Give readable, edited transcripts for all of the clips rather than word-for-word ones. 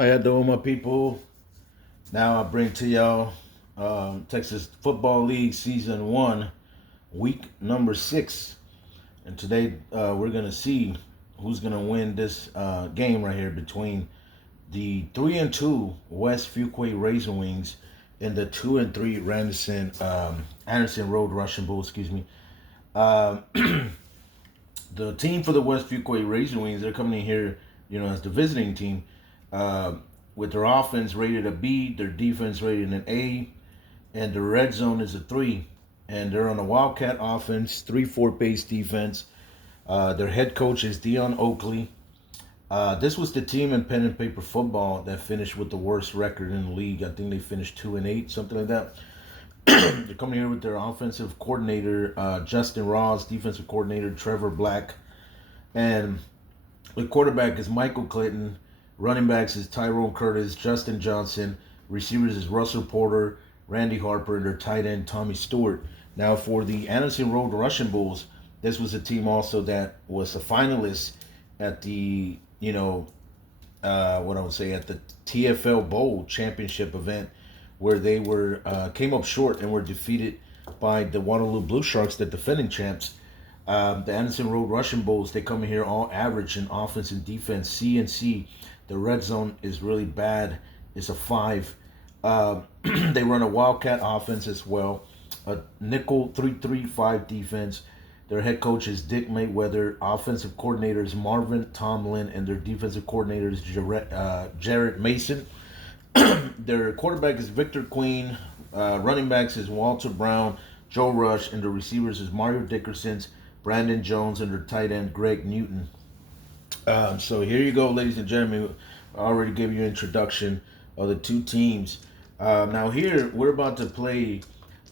How y'all doing, my people? Now I bring to y'all Texas Football League Season 1, week number 6. And today we're going to see who's going to win this game right here between the 3-2 West Fuquay Razor Wings and the 2-3 Anderson Road Russian Bull, excuse me. Um, the team for the West Fuquay Razor Wings, they're coming in here, as the visiting team. Uh, with their offense rated a B, their defense rated an A, and the red zone is a 3. And they're on a Wildcat offense, 3-4 base defense. Their head coach is Dion Oakley. This was the team in pen and paper football that finished with the worst record in the league. I think they finished 2-8, something like that. They're coming here with their offensive coordinator, Justin Ross, defensive coordinator, Trevor Black, and the quarterback is Michael Clinton. Running backs is Tyrone Curtis, Justin Johnson. Receivers is Russell Porter, Randy Harper, and their tight end Tommy Stewart. Now for the Anderson Road Russian Bulls, this was a team also that was a finalist at the what I would say at the TFL Bowl championship event, where they were came up short and were defeated by the Waterloo Blue Sharks, the defending champs. The Anderson Road Russian Bulls, they come in here all average in offense and defense, C and C. The red zone is really bad. It's a 5. They run a Wildcat offense as well. A nickel 3-3-5 defense. Their head coach is Dick Mayweather. Offensive coordinator is Marvin Tomlin. And their defensive coordinator is Jared Mason. Their quarterback is Victor Queen. Running backs is Walter Brown, Joe Rush. And the receivers is Mario Dickerson, Brandon Jones, and their tight end Greg Newton. So here you go, ladies and gentlemen. I already gave you an introduction of the two teams. Now here we're about to play.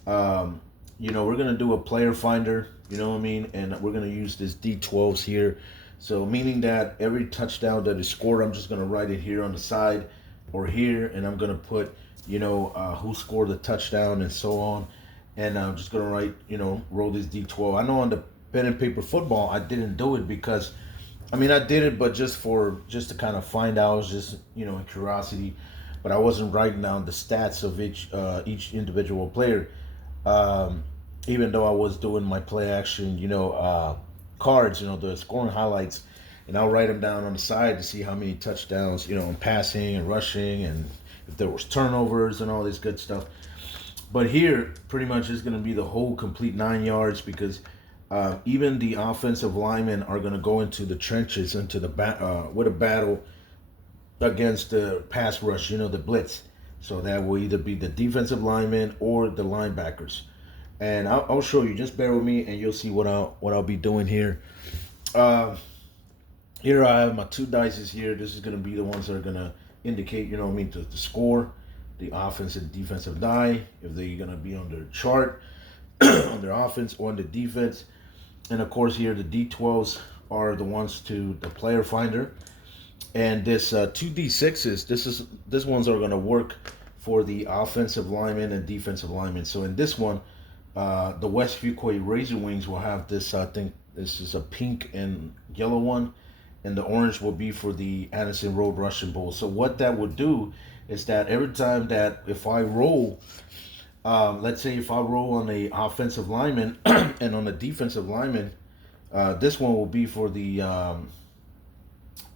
We're gonna do a player finder. You know what I mean, and we're gonna use this D12s here. So meaning that every touchdown that is scored, I'm just gonna write it here on the side or here, and I'm gonna put who scored the touchdown and so on. And I'm just gonna write roll this D12. I know on the pen and paper football I didn't do it because I did it, but just to kind of find out, just in curiosity. But I wasn't writing down the stats of each individual player, even though I was doing my play action, cards, the scoring highlights, and I'll write them down on the side to see how many touchdowns, in passing and rushing, and if there was turnovers and all this good stuff. But here, pretty much, is going to be the whole complete 9 yards because even the offensive linemen are going to go into the trenches, into the with a battle against the pass rush, the blitz. So that will either be the defensive linemen or the linebackers. And I'll show you. Just bear with me, and you'll see what I'll be doing here. Here I have my two dices here. This is going to be the ones that are going to indicate, the score, the offense and defensive die, if they're going to be on their chart, on their offense or on the defense. And of course here the D12s are the ones to the player finder. And this 2D6s, this ones are going to work for the offensive lineman and defensive lineman. So in this one, the West Fuquay Razor Wings will have this, I think this is a pink and yellow one, and the orange will be for the Anderson Road Russian Bowl. So what that would do is that every time that if I roll, let's say if I roll on the offensive lineman and on the defensive lineman, this one will be for the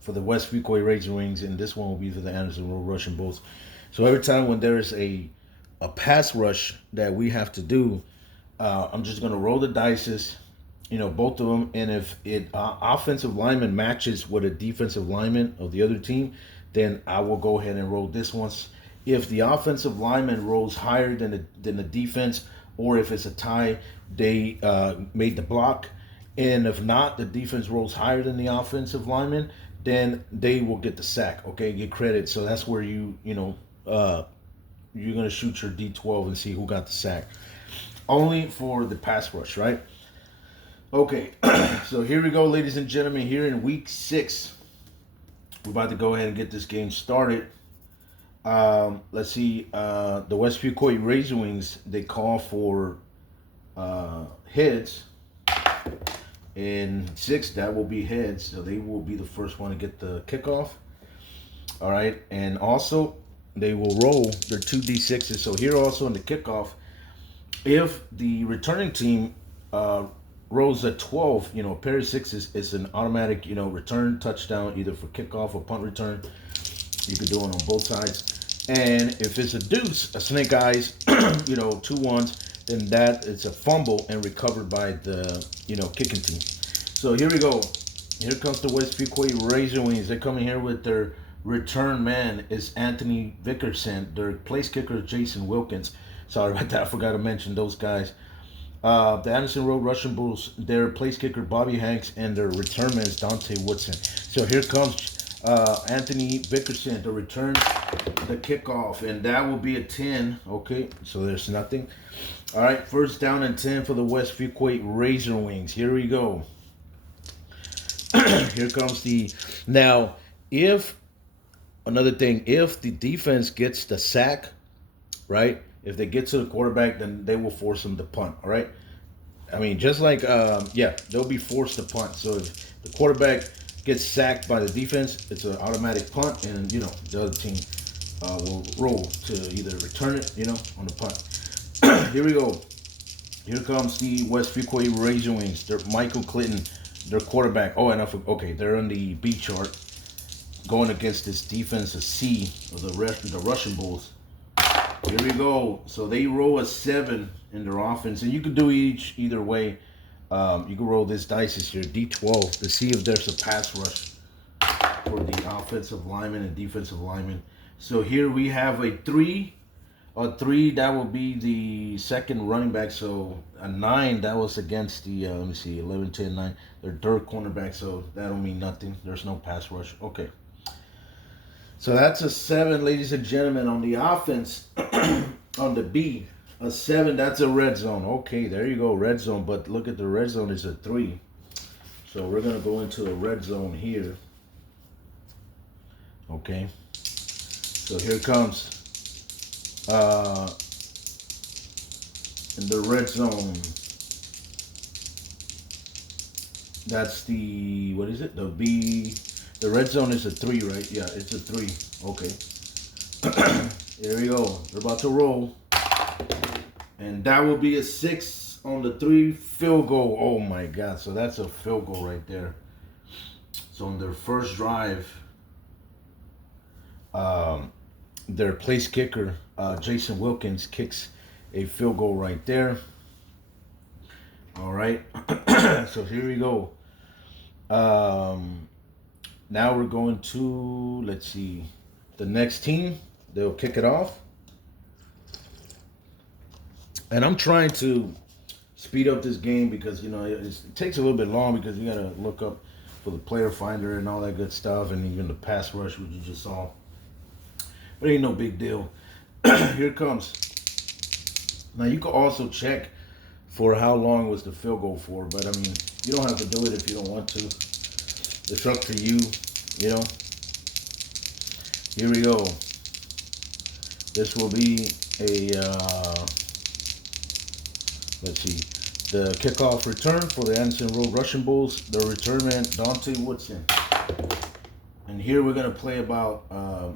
West Fuquay Razor Wings, and this one will be for the Anderson Road Russian Bulls. So every time when there is a pass rush that we have to do, I'm just going to roll the dices, both of them, and if it offensive lineman matches with a defensive lineman of the other team, then I will go ahead and roll this one. If the offensive lineman rolls higher than the defense, or if it's a tie, they made the block. And if not, the defense rolls higher than the offensive lineman, then they will get the sack. Okay, get credit. So that's where you're gonna shoot your D12 and see who got the sack. Only for the pass rush, right? Okay, so here we go, ladies and gentlemen. Here in week 6, we're about to go ahead and get this game started. Let's see. The West Fuquay Razor Wings, they call for heads. In 6, that will be heads. So they will be the first one to get the kickoff. All right, and also they will roll their 2d6s. So here also in the kickoff, if the returning team rolls a 12, a pair of sixes, it's an automatic, return touchdown either for kickoff or punt return. You can do it on both sides. And if it's a deuce, a snake eyes, 2 1s, then that it's a fumble and recovered by the, kicking team. So here we go. Here comes the West Fuquay Razor Wings. They're coming here with their return man is Anthony Vickerson. Their place kicker is Jason Wilkins. Sorry about that. I forgot to mention those guys. The Anderson Road Russian Bulls, their place kicker Bobby Hanks, and their return man is Dante Woodson. So here comes Anthony Vickerson to return the kickoff, and that will be a 10. Okay, so there's nothing. All right, first down and 10 for the West Fuquay Razor Wings. Here we go. Here comes now, if the defense gets the sack, right? If they get to the quarterback, then they will force them to punt, all right? I mean, just like, they'll be forced to punt. So if the quarterback gets sacked by the defense, it's an automatic punt, and, the other team will roll to either return it, on the punt. Here we go. Here comes the West Fuquay Razor Wings. They're Michael Clinton, their quarterback. Oh, and okay, they're on the B chart, going against this defense, a C of the Russian Bulls. Here we go. So they roll a 7 in their offense, and you could do either way. You can roll this dice this year, D12, to see if there's a pass rush for the offensive lineman and defensive lineman. So here we have a 3. A 3, that will be the second running back. So a 9, that was against the, 11, 10, 9. They're third cornerback, so that'll mean nothing. There's no pass rush. Okay. So that's a 7, ladies and gentlemen, on the offense. On the B, a 7, that's a red zone. Okay, there you go, red zone. But look at the red zone is a 3. So we're going to go into a red zone here. Okay. So here comes in the red zone. That's the, what is it? The B. The red zone is a 3, right? Yeah, it's a 3. Okay. Here we go. They're about to roll. And that will be a 6 on the 3 field goal. Oh my God. So that's a field goal right there. So on their first drive, their place kicker, Jason Wilkins, kicks a field goal right there. All right. So here we go. Now we're going to, let's see, the next team. They'll kick it off. And I'm trying to speed up this game because, it takes a little bit long because you got to look up for the player finder and all that good stuff, and even the pass rush, which you just saw. But it ain't no big deal. Here it comes. Now, you can also check for how long was the field goal for, but, I mean, you don't have to do it if you don't want to. It's up to you, Here we go. This will be a, let's see, the kickoff return for the Anderson Road Russian Bulls. The return man, Dante Woodson. And here we're going to play about, I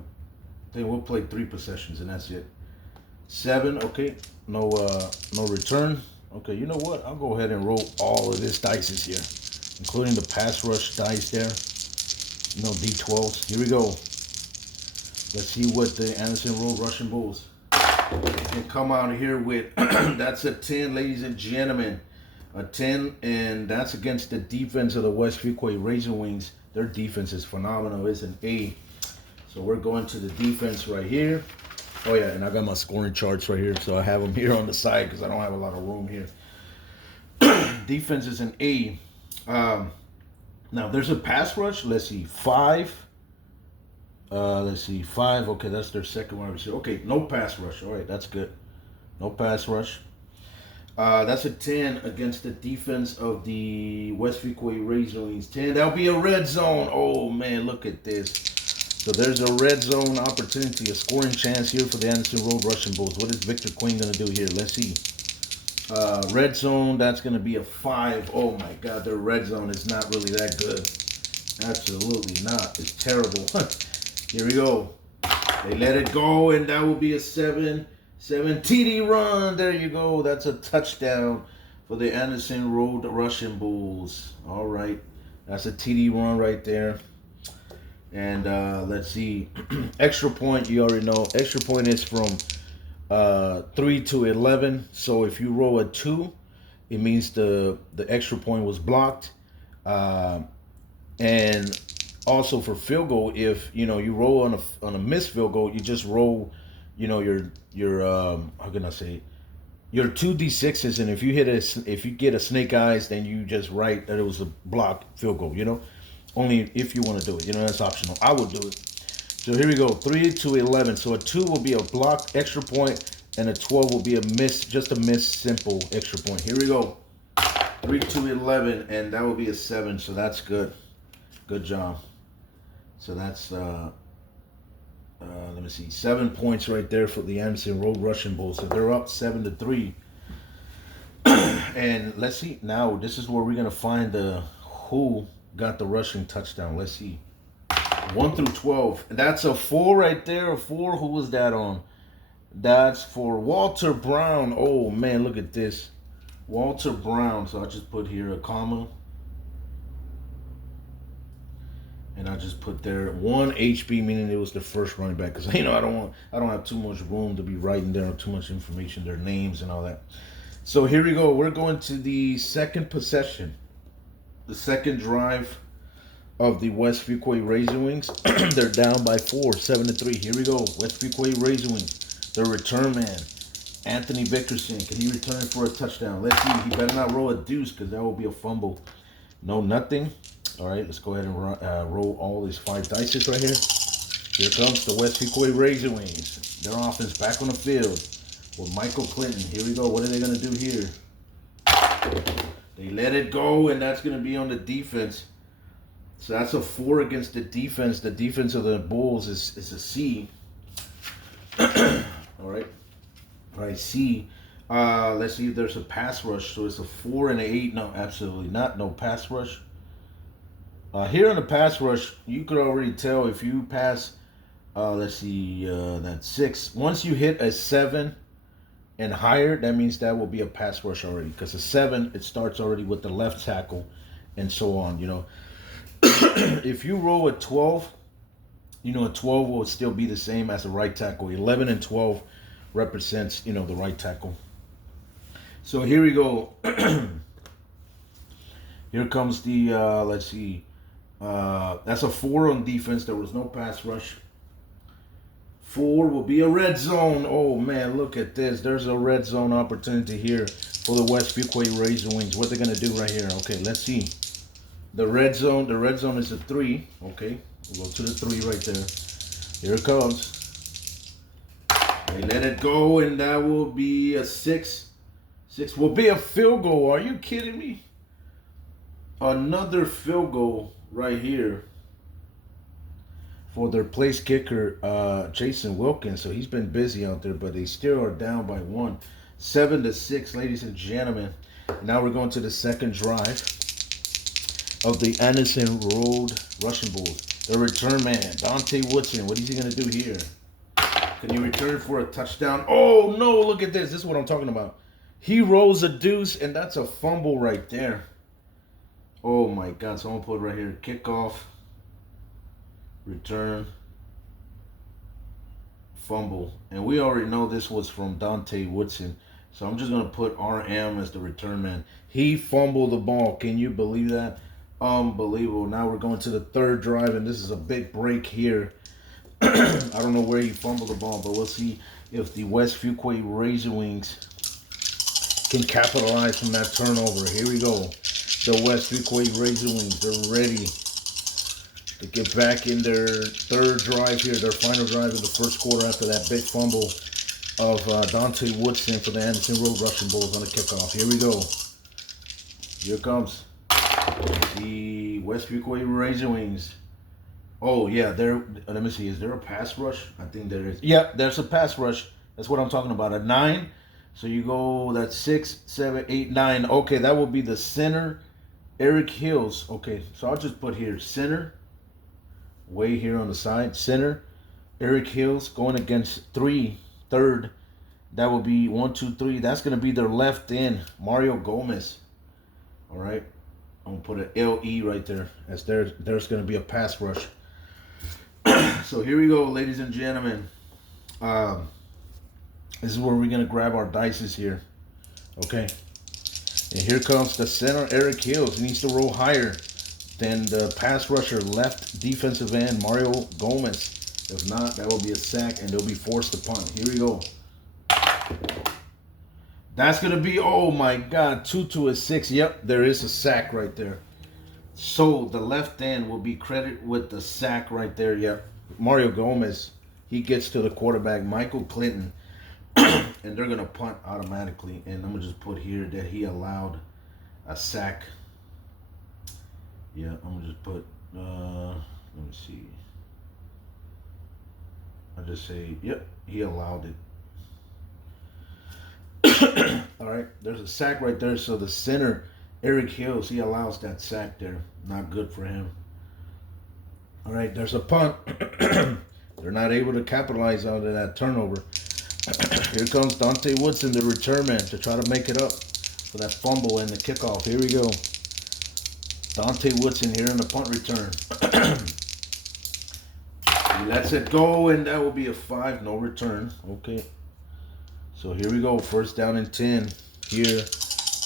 think we'll play 3 possessions, and that's it. 7, okay. No return. Okay, you know what? I'll go ahead and roll all of this dice here, including the pass rush dice there. D12s. Here we go. Let's see what the Anderson Road Russian Bulls can come out of here with. That's a 10, ladies and gentlemen. A 10, and that's against the defense of the West Fuquay Razor Wings. Their defense is phenomenal. It's an A. So we're going to the defense right here. Oh, yeah, and I got my scoring charts right here, so I have them here on the side because I don't have a lot of room here. Defense is an A. Now, there's a pass rush. Let's see, 5. Let's see, 5. Okay, that's their second one. Okay, no pass rush. All right, that's good. No pass rush. That's a 10 against the defense of the West Fuquay Razor Wings. 10. That'll be a red zone. Oh, man, look at this. So there's a red zone opportunity, a scoring chance here for the Anderson Road Russian Bulls. What is Victor Queen going to do here? Let's see. Red zone, that's going to be a 5. Oh, my God, their red zone is not really that good. Absolutely not. It's terrible. Here we go. They let it go, and that will be a 7 TD run. There you go. That's a touchdown for the Anderson Road Russian Bulls. All right. That's a TD run right there. And let's see. Extra point, you already know. Extra point is from 3 to 11. So if you roll a 2, it means the extra point was blocked. And also for field goal, if you roll on a missed field goal, you just roll, your how can I say, your 2d6s, and if you get a snake eyes, then you just write that it was a blocked field goal. Only if you want to do it. That's optional. I would do it. So here we go, 3 to 11. So a 2 will be a blocked extra point, and a 12 will be a miss, just a miss, simple extra point. Here we go, 3 to 11, and that will be a 7. So that's good. Good job. So that's let me see, 7 points right there for the Anderson Road Russian Bulls. So they're up 7-3. And let's see now. This is where we're gonna find who got the rushing touchdown. Let's see. 1 through 12. That's a 4 right there. A 4. Who was that on? That's for Walter Brown. Oh man, look at this. Walter Brown. So I just put here a comma. And I just put there 1 HB, meaning it was the first running back, because I don't have too much room to be writing down too much information, their names and all that. So here we go. We're going to the second possession, the second drive of the West Fuquay Razor Wings. They're down by 4, 7-3. Here we go. West Fuquay Razor Wings. The return man, Anthony Vickerson. Can he return for a touchdown? Let's see. He better not roll a deuce, because that will be a fumble. No, nothing. All right, let's go ahead and roll all these 5 dice right here. Here comes the West Fuquay Razor Wings. Their offense back on the field with Michael Clinton. Here we go. What are they going to do here? They let it go, and that's going to be on the defense. So that's a 4 against the defense. The defense of the Bulls is a C. All right. All right, C. Let's see if there's a pass rush. So it's a 4 and an 8. No, absolutely not. No pass rush. Here in the pass rush, you could already tell if you pass, let's see, that's 6. Once you hit a 7 and higher, that means that will be a pass rush already. Because a 7, it starts already with the left tackle and so on, If you roll a 12, a 12 will still be the same as a right tackle. 11 and 12 represents, the right tackle. So here we go. Here comes the, let's see. That's a 4 on defense. There was no pass rush. 4 will be a red zone. Oh man, look at this. There's a red zone opportunity here for the West Fuquay Razor Wings. What they're gonna do right here? Okay, let's see. The red zone is a 3. Okay, we'll go to the 3 right there. Here it comes. They let it go, and that will be a 6. 6 will be a field goal. Are you kidding me? Another field goal right here for their place kicker, Jason Wilkins. So he's been busy out there, but they still are down by 1. 7-6, ladies and gentlemen. Now we're going to the second drive of the Anderson Road Russian Bulls. The return man, Dante Woodson. What is he going to do here? Can he return for a touchdown? Oh, no, look at this. This is what I'm talking about. He rolls a deuce, and that's a fumble right there. Oh, my God. So I'm going to put right here, kickoff, return, fumble. And we already know this was from Dante Woodson. So I'm just going to put RM as the return man. He fumbled the ball. Can you believe that? Unbelievable. Now we're going to the third drive, and this is a big break here. I don't know where he fumbled the ball, but we'll see if the West Fuquay Razor Wings can capitalize from that turnover. Here we go. The West Fuquay Razor Wings, they're ready to get back in their third drive here, their final drive of the first quarter after that big fumble of Dante Woodson for the Anderson Road Russian Bulls on the kickoff. Here we go. Here comes the West Fuquay Razor Wings. Oh, yeah, let me see. Is there a pass rush? I think there is. Yeah, there's a pass rush. That's what I'm talking about. A 9. So you go, that's 6, 7, 8, 9. Okay, that will be the center, Eric Hills. Okay, so I'll just put here center, way here on the side. Center, Eric Hills going against third. That will be 1, 2, 3. That's going to be their left end, Mario Gomez. All right. I'm going to put an LE right there, as there's going to be a pass rush. So here we go, ladies and gentlemen. This is where we're going to grab our dices here. Okay. And here comes the center, Eric Hills. He needs to roll higher than the pass rusher, left defensive end, Mario Gomez. If not, that will be a sack, and they'll be forced to punt. Here we go. That's going to be, oh my God, 2 to a 6. Yep, there is a sack right there. So the left end will be credited with the sack right there. Yep. Mario Gomez, he gets to the quarterback, Michael Clinton, and they're going to punt automatically. And I'm going to just put here that he allowed a sack. Yeah, I'm going to just put, let me see. I'll just say, yep, he allowed it. All right, there's a sack right there. So the center, Eric Hills, he allows that sack there. Not good for him. All right, there's a punt. They're not able to capitalize on that turnover. Here comes Dante Woodson, the return man, to try to make it up for that fumble and the kickoff. Here we go. Dante Woodson here in the punt return. He lets it go, and that will be a 5, no return. Okay. So here we go, 1st down and 10 here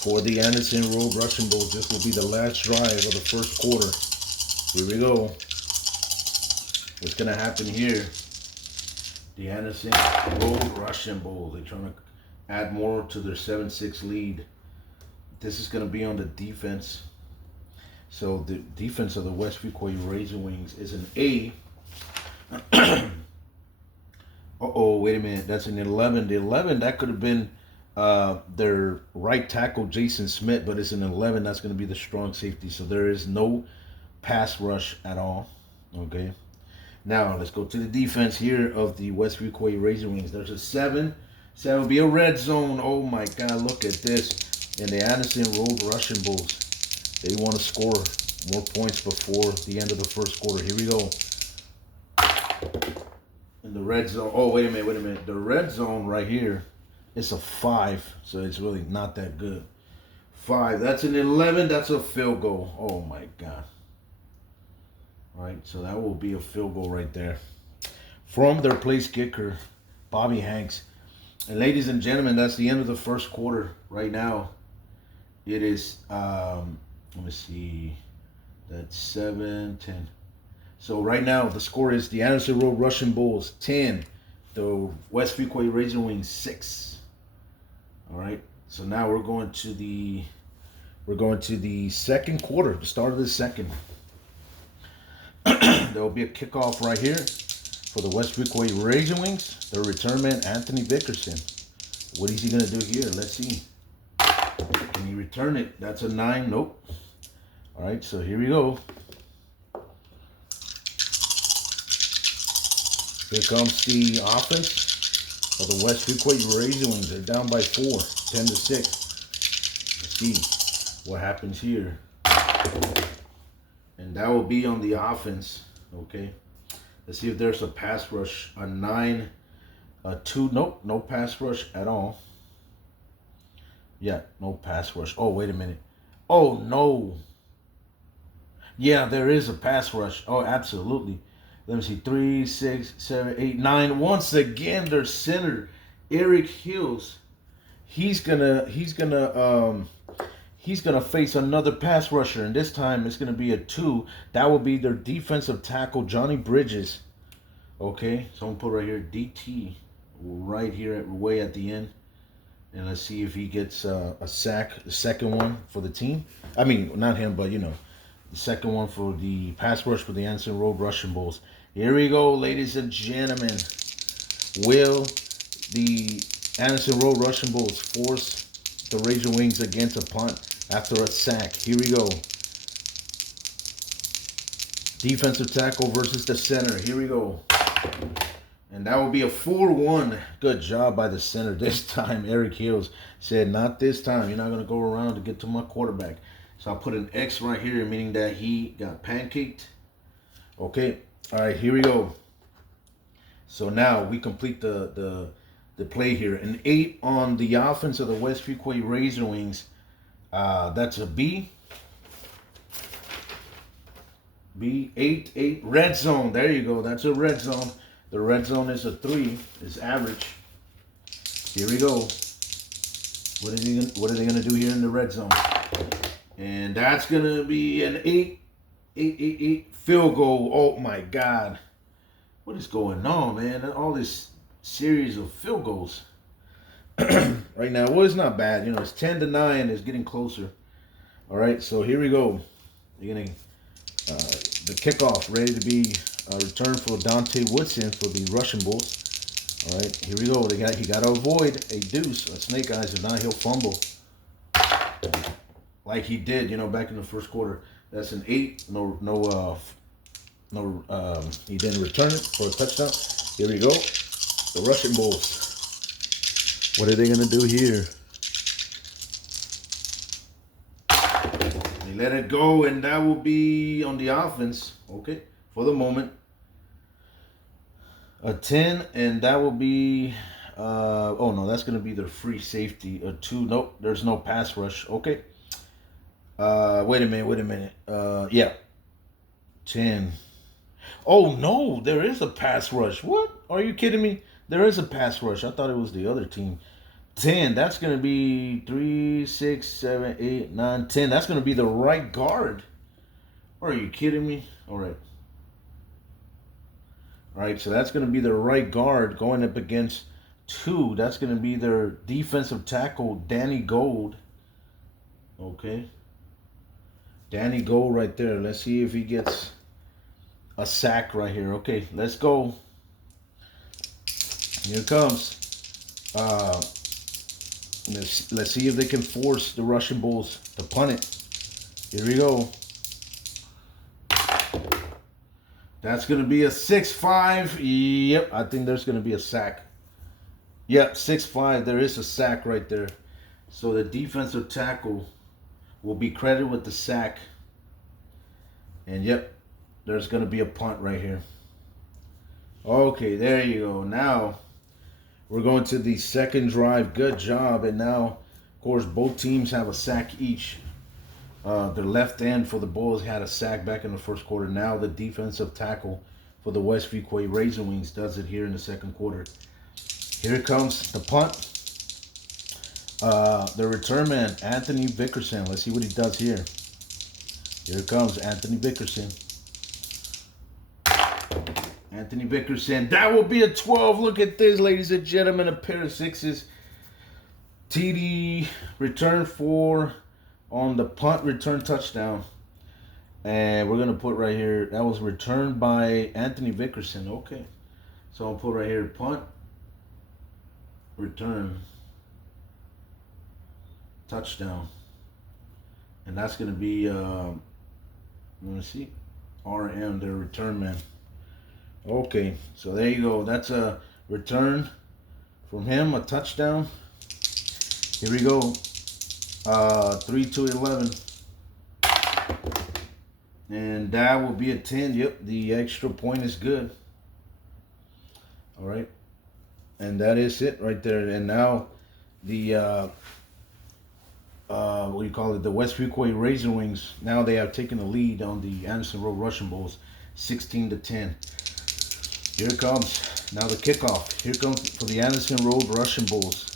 for the Anderson Road Rushing Bulls. This will be the last drive of the first quarter. Here we go. What's going to happen here? The Anderson Road Rushing Bulls. They're trying to add more to their 7-6 lead. This is going to be on the defense. So the defense of the West Fuquay Razor Wings is an A. Uh-oh, wait a minute. That's an 11. The 11, that could have been their right tackle, Jason Smith, but it's an 11. That's going to be the strong safety. So there is no pass rush at all. Okay. Now, let's go to the defense here of the West Fuquay Razor Wings. There's a 7. 7 will be a red zone. Oh, my God. Look at this. And the Anderson Road Rushing Bulls. They want to score more points before the end of the first quarter. Here we go. In the red zone. Oh, wait a minute. The red zone right here, it's a 5. So it's really not that good. 5. That's an 11. That's a field goal. Oh, my God. All right. So that will be a field goal right there. From their place kicker, Bobby Hanks. And ladies and gentlemen, that's the end of the first quarter right now. It is, let me see. That's 7, 10. So right now, the score is the Anderson Road Rushing Bulls 10, the West Fuquay Razor Wings 6. All right. So now we're going to the second quarter, the start of the second. There will be a kickoff right here for the West Fuquay Razor Wings. Their return man, Anthony Vickerson. What is he going to do here? Let's see. Can he return it? That's a 9. Nope. All right. So here we go. Here comes the offense of the West Fuquay Razor Wings. They're down by 4, 10 to 6. Let's see what happens here. And that will be on the offense. Okay. Let's see if there's a pass rush. A 9, a 2. Nope, no pass rush at all. Yeah, no pass rush. Oh, wait a minute. Oh, no. Yeah, there is a pass rush. Oh, absolutely. Let me see, 3, 6, 7, 8, 9. Once again, their center, Eric Hills. He's gonna face another pass rusher, and this time it's gonna be a 2. That will be their defensive tackle, Johnny Bridges. Okay, so I'm gonna put right here DT, right here way at the end, and let's see if he gets a sack, the second one for the team. I mean, not him, but the second one for the pass rush for the Anderson Road Rushing Bulls. Here we go, ladies and gentlemen. Will the Anderson Road Rushing Bulls force the Razor Wings against a punt after a sack? Here we go. Defensive tackle versus the center. Here we go. And that will be a 4-1. Good job by the center this time. Eric Hills said, not this time. You're not going to go around to get to my quarterback. So I'll put an X right here, meaning that he got pancaked. Okay. All right, here we go. So now we complete the play here. An 8 on the offense of the West Fuquay Razor Wings. That's a B. B, 8, 8. Red zone. There you go. That's a red zone. The red zone is a 3. It's average. Here we go. What are they gonna do here in the red zone? And that's gonna be an 8, 8, 8, 8 field goal. Oh my God. What is going on, man? All this series of field goals right now. Well, it's not bad. You know, it's 10-9. It's getting closer. All right, so here we go. You're gonna the kickoff ready to be returned for Dante Woodson for the Russian Bulls. All right, here we go. He got to avoid a deuce, a snake eyes, if not he'll fumble like he did. You know, back in the first quarter. That's an 8. He didn't return it for a touchdown. Here we go. The Russian Bulls. What are they gonna do here? They let it go, and that will be on the offense. Okay, for the moment. A 10, and that will be. Oh no, that's gonna be their free safety. A 2. Nope, there's no pass rush. Okay. Wait a minute. Yeah. 10. Oh no, there is a pass rush. What? Are you kidding me? There is a pass rush. I thought it was the other team. 10. That's gonna be 3, 6, 7, 8, 9, 10. That's gonna be the right guard. Are you kidding me? All right. All right, so that's gonna be the right guard going up against 2. That's gonna be their defensive tackle, Danny Gold. Okay. Danny Gold right there. Let's see if he gets a sack right here. Okay, let's go. Here it comes. Let's see if they can force the Russian Bulls to punt it. Here we go. That's going to be a 6-5. Yep, I think there's going to be a sack. Yep, 6-5. There is a sack right there. So the defensive tackle will be credited with the sack. And yep, there's going to be a punt right here. Okay, there you go. Now we're going to the second drive. Good job. And now, of course, both teams have a sack each. Their left end for the Bulls had a sack back in the first quarter. Now the defensive tackle for the West Fuquay Razor Wings does it here in the second quarter. Here it comes, the punt. The return man, Anthony Vickerson. Let's see what he does here. Here it comes, Anthony Vickerson. Anthony Vickerson. That will be a 12. Look at this, ladies and gentlemen. A pair of 6s. TD return for on the punt return touchdown. And we're going to put right here, that was returned by Anthony Vickerson. Okay. So I'll put right here, punt return touchdown. And that's going to be, let me see, RM, their return man. Okay, so there you go. That's a return from him, a touchdown. Here we go. 3-11. And that will be a 10. Yep, the extra point is good. All right. And that is it right there. And now the what do you call it? The West Fuquay Razor Wings. Now they have taken the lead on the Anderson Road Russian Bulls, 16-10. Here it comes. Now the kickoff. Here comes for the Anderson Road Russian Bulls.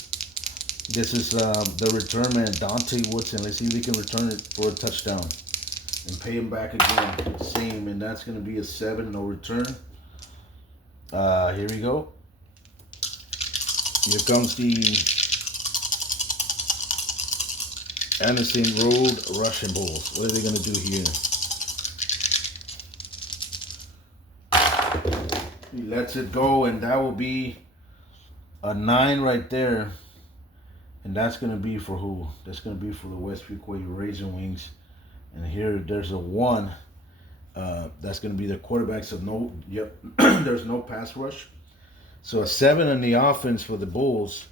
This is the return man, Dante Woodson. Let's see if he can return it for a touchdown. And pay him back again. Same, and that's going to be a 7, no return. Here we go. Here comes the Anderson Road Russian Bulls. What are they going to do here? He lets it go, and that will be a 9 right there. And that's going to be for who? That's going to be for the West Fuquay Razor Wings. And here there's a 1. That's going to be the quarterback. So no, yep, there's no pass rush. So a 7 in the offense for the Bulls.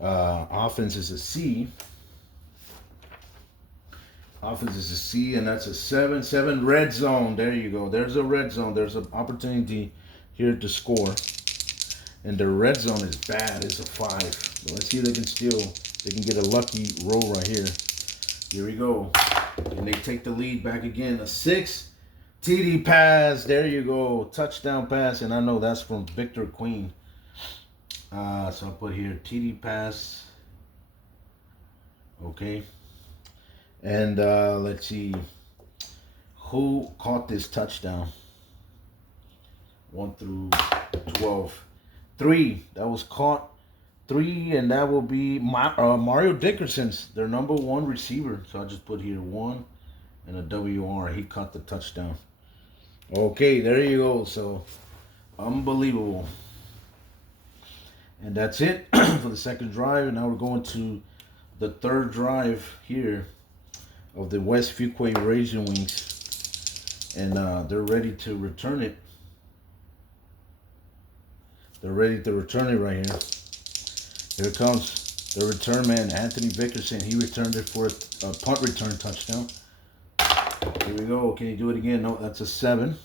Offense is a C. Offense is a C, and that's a 7. 7 red zone. There you go. There's a red zone. There's an opportunity here to score. And the red zone is bad. It's a 5. But let's see if they can steal. They can get a lucky roll right here. Here we go. And they take the lead back again. A 6. TD pass. There you go. Touchdown pass. And I know that's from Victor Queen. So I'll put here TD pass. Okay. And let's see. Who caught this touchdown? 1 through 12. 3. That was caught. 3, and that will be Mario Dickerson's their number 1 receiver. So I just put here 1 and a WR. He caught the touchdown. Okay, there you go. So unbelievable. And that's it for the second drive. And now we're going to the third drive here of the West Fuquay Raisin Wings. And they're ready to return it. They're ready to return it right here. Here comes the return man, Anthony Vickerson. He returned it for a punt return touchdown. Here we go. Can you do it again? No, that's a 7.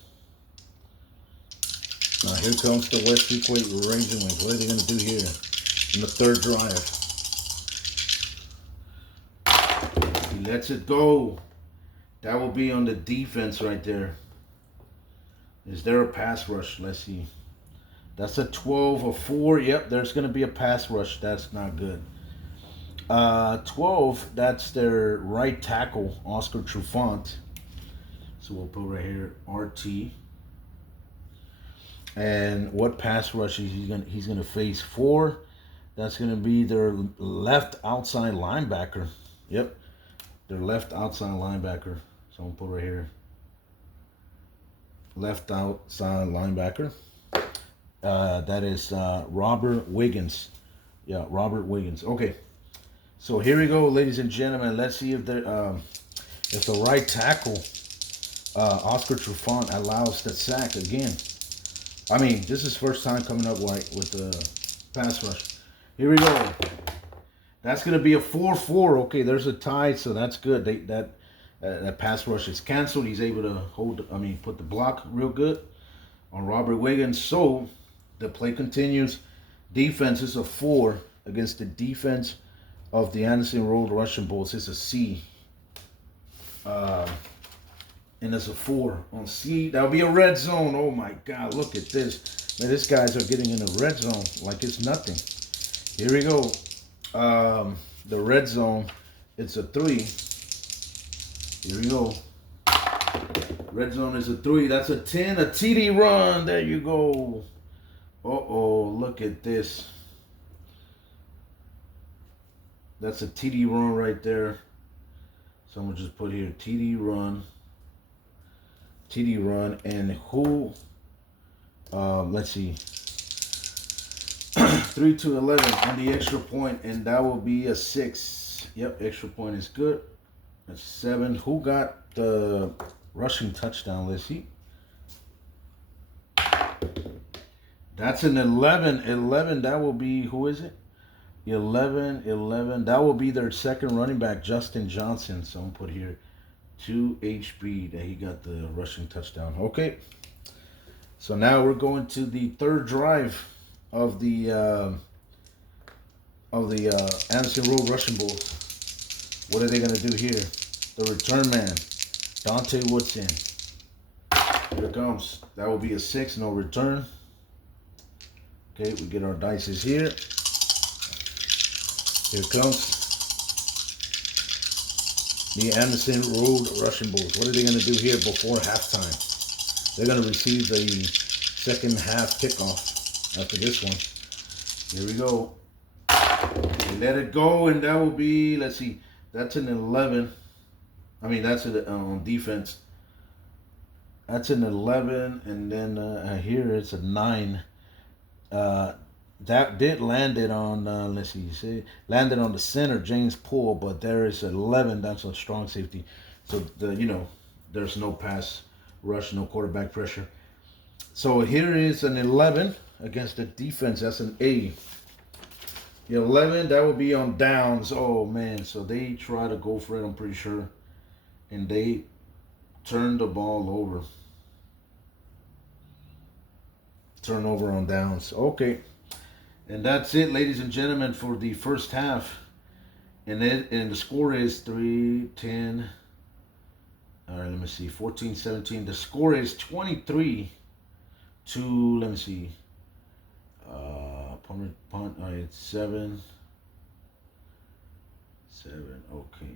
Now here comes the West Fuquay Raisin Wings. What are they going to do here in the third drive? He lets it go. That will be on the defense right there. Is there a pass rush? Let's see. That's a 12 or 4. Yep, there's going to be a pass rush. That's not good. 12, that's their right tackle, Oscar Trufant. So we'll put right here, RT. And what pass rush is he's gonna face? 4. That's going to be their left outside linebacker. Yep, their left outside linebacker. So I'm going to put right here, left outside linebacker. That is Robert Wiggins. Yeah, Robert Wiggins. Okay. So here we go, ladies and gentlemen. Let's see if the right tackle, Oscar Trufant, allows the sack again. I mean, this is first time coming up with the pass rush. Here we go. That's going to be a 4-4. Okay, there's a tie, so that's good. That pass rush is canceled. He's able to put the block real good on Robert Wiggins. So the play continues. Defense is a 4 against the defense of the Anderson Road Russian Bulls. It's a C. And it's a 4 on C. That'll be a red zone. Oh my God, look at this. Man, these guys are getting in the red zone like it's nothing. Here we go. The red zone, it's a 3. Here we go. Red zone is a 3. That's a 10. A TD run. There you go. Uh-oh, look at this. That's a TD run right there. So I'm going to just put here TD run. TD run. And who? Let's see. 3 to 11 on the extra point. And that will be a 6. Yep, extra point is good. That's 7. Who got the rushing touchdown? Let's see. That's an 11. 11, that will be, who is it? 11. That will be their second running back, Justin Johnson. So I'm going to put here 2 HB that he got the rushing touchdown. Okay. So now we're going to the third drive of the Anderson Road Russian Bulls. What are they going to do here? The return man, Dante Woodson. Here it comes. That will be a 6, no return. Okay, we get our dices here. Here comes the Anderson Road Russian Bulls. What are they going to do here before halftime? They're going to receive the second half kickoff after this one. Here we go. They let it go, and that will be, let's see, that's an 11. That's on defense. That's an 11, and then here it's a 9. That did landed on, landed on the center, James Poole, but there is 11. That's a strong safety. So, there's no pass rush, no quarterback pressure. So here is an 11 against the defense. That's an A. The 11, that will be on downs. Oh, man. So they try to go for it, I'm pretty sure. and they turned the ball over. Turnover on downs. Okay. And that's it, ladies and gentlemen, for the first half. And the score is 3-10. All right, let me see. 14-17. The score is 23 to, let me see. Punt. All right, 7. Okay.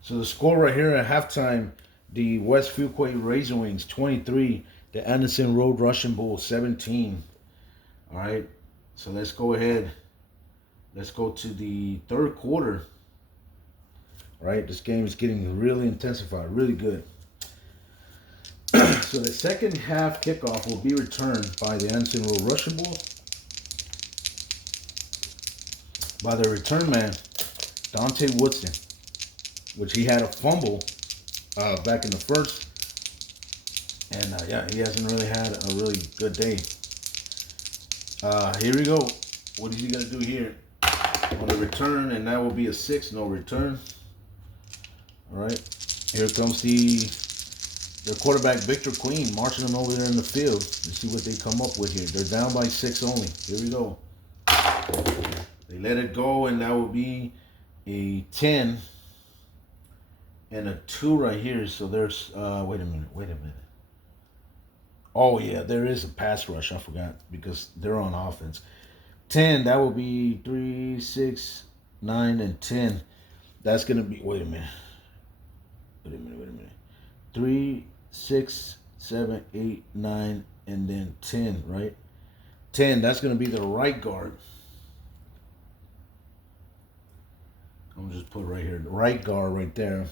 So the score right here at halftime, the West Fuquay Razor Wings 23, the Anderson Road Russian Bull 17. All right. So let's go ahead. Let's go to the third quarter. All right. This game is getting really intensified, really good. So the second half kickoff will be returned by the Anderson Road Russian Bull. By the return man, Dante Woodson, which he had a fumble back in the first. And yeah, he hasn't really had a really good day. Here we go. What is he going to do here? On the return, and that will be a 6, no return. All right. Here comes their quarterback, Victor Queen, marching them over there in the field. Let's see what they come up with here. They're down by 6 only. Here we go. They let it go, and that will be a 10 and a 2 right here. So there's, wait a minute. Oh, yeah, there is a pass rush. I forgot because they're on offense. 10, that will be 3, 6, 9, and 10. That's going to be, wait a minute. 3, 6, 7, 8, 9, and then 10, right? 10, that's going to be the right guard. I'm going to just put right here, the right guard right there.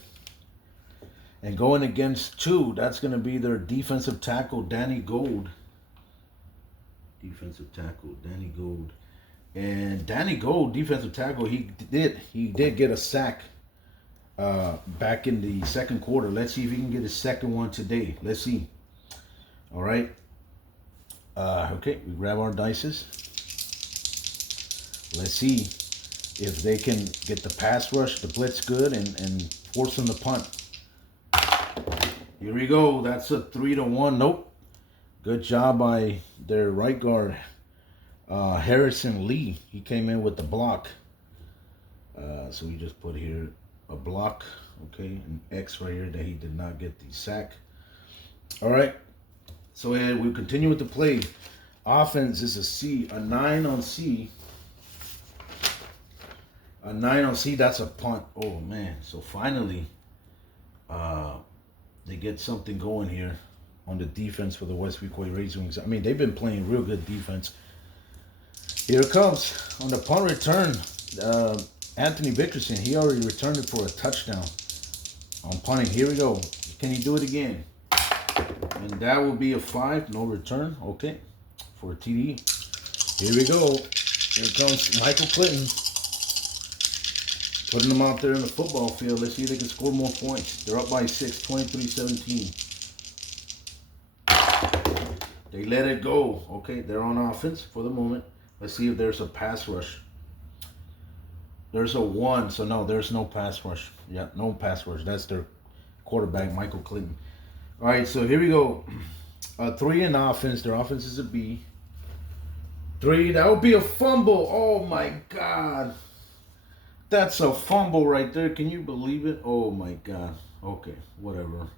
And going against 2, that's going to be their defensive tackle, Danny Gold. And Danny Gold, defensive tackle, he did get a sack back in the second quarter. Let's see if he can get his second one today. Let's see. All right. Okay, we grab our dices. Let's see if they can get the pass rush, the blitz good, and force them to punt. Here we go. That's a 3-1. Nope. Good job by their right guard, Harrison Lee. He came in with the block. So we just put here a block, okay, an X right here that he did not get the sack. All right. So we continue with the play. Offense is a C, a 9 on C. A 9 on C, that's a punt. Oh, man. So finally, they get something going here on the defense for the West Fuquay Razor Wings. I mean, they've been playing real good defense. Here it comes on the punt return. Anthony Vickerson, he already returned it for a touchdown on punting. Here we go. Can he do it again? And that will be a 5, no return. Okay, for a TD. Here we go. Here comes Michael Clinton. Putting them out there in the football field. Let's see if they can score more points. They're up by 6, 23-17. They let it go. Okay, they're on offense for the moment. Let's see if there's a pass rush. There's a 1, so no, there's no pass rush. Yeah, no pass rush. That's their quarterback, Michael Clinton. All right, so here we go. 3 in offense. Their offense is a B. 3, that would be a fumble. Oh, my God. That's a fumble right there. Can you believe it? Oh, my God. Okay, whatever.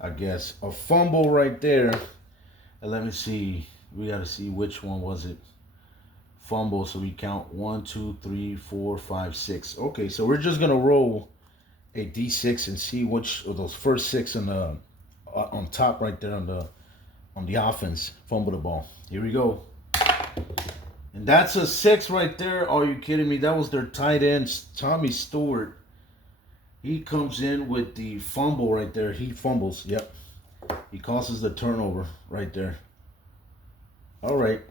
I guess. A fumble right there. And let me see. We got to see which one was it. Fumble, so we count 1, 2, 3, 4, 5, 6. Okay, so we're just going to roll a D6 and see which of those first 6 in the, on top right there on the offense fumble the ball. Here we go. And that's a 6 right there. Are you kidding me? That was their tight end, Tommy Stewart. He comes in with the fumble right there. He fumbles. Yep. He causes the turnover right there. All right.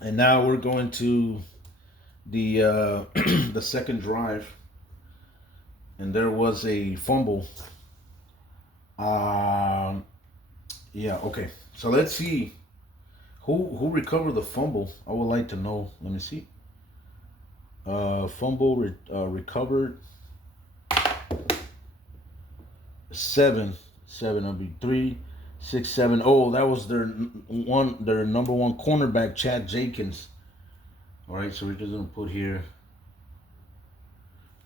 And now we're going to the the second drive. And there was a fumble. Yeah, okay. So let's see. Who recovered the fumble? I would like to know. Let me see. Fumble recovered. 7. 7. That'll be 3, 6, 7. Oh, that was their number one cornerback, Chad Jenkins. All right, so we're just gonna put here